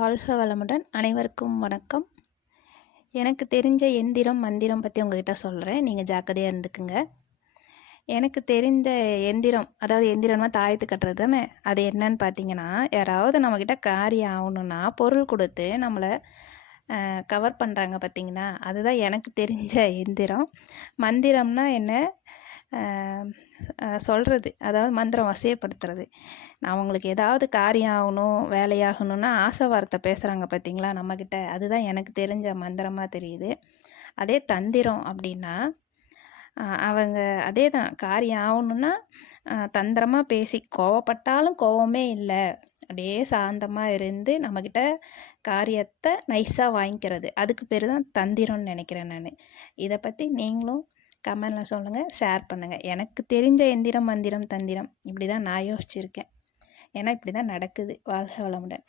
வாழ்க வளமுடன். அனைவருக்கும் வணக்கம். எனக்கு தெரிஞ்ச எந்திரம் மந்திரம் பற்றி உங்ககிட்ட சொல்கிறேன். நீங்கள் ஜாக்கிரதையாக இருந்துக்குங்க. எனக்கு தெரிந்த எந்திரம், அதாவது எந்திரம்னா தாயத்து கட்டுறது தானே. அது என்னன்னு பார்த்தீங்கன்னா, யாராவது நம்மக்கிட்ட காரியம் ஆகணுன்னா பொருள் கொடுத்து நம்மளை கவர் பண்ணுறாங்க பார்த்தீங்கன்னா, அதுதான் எனக்கு தெரிஞ்ச எந்திரம். மந்திரம்னா என்ன சொல்கிறது, அதாவது மந்திரம் வசியப்படுத்துறது. நான் அவங்களுக்கு ஏதாவது காரியம் ஆகணும், வேலையாகணும்னா ஆசை வார்த்தை பேசுகிறாங்க பார்த்தீங்களா நம்மக்கிட்ட, அதுதான் எனக்கு தெரிஞ்ச மந்திரமாக தெரியுது. அதே தந்திரம் அப்படின்னா அவங்க அதே தான், காரியம் ஆகணுன்னா தந்திரமாக பேசி, கோவப்பட்டாலும் கோவமே இல்லை, அப்படியே சாந்தமாக இருந்து நம்மக்கிட்ட காரியத்தை நைஸாக வாங்கிக்கிறது, அதுக்கு பேர் தான் தந்திரம்னு நினைக்கிறேன் நான். இதை பற்றி நீங்களும் கமெண்டில் சொல்லுங்கள், ஷேர் பண்ணுங்கள். எனக்கு தெரிஞ்ச எந்திரம் மந்திரம் தந்திரம் இப்படி தான் நான் யோசிச்சுருக்கேன். ஏன்னா இப்படி தான் நடக்குது. வாழ்க வளமுடன்.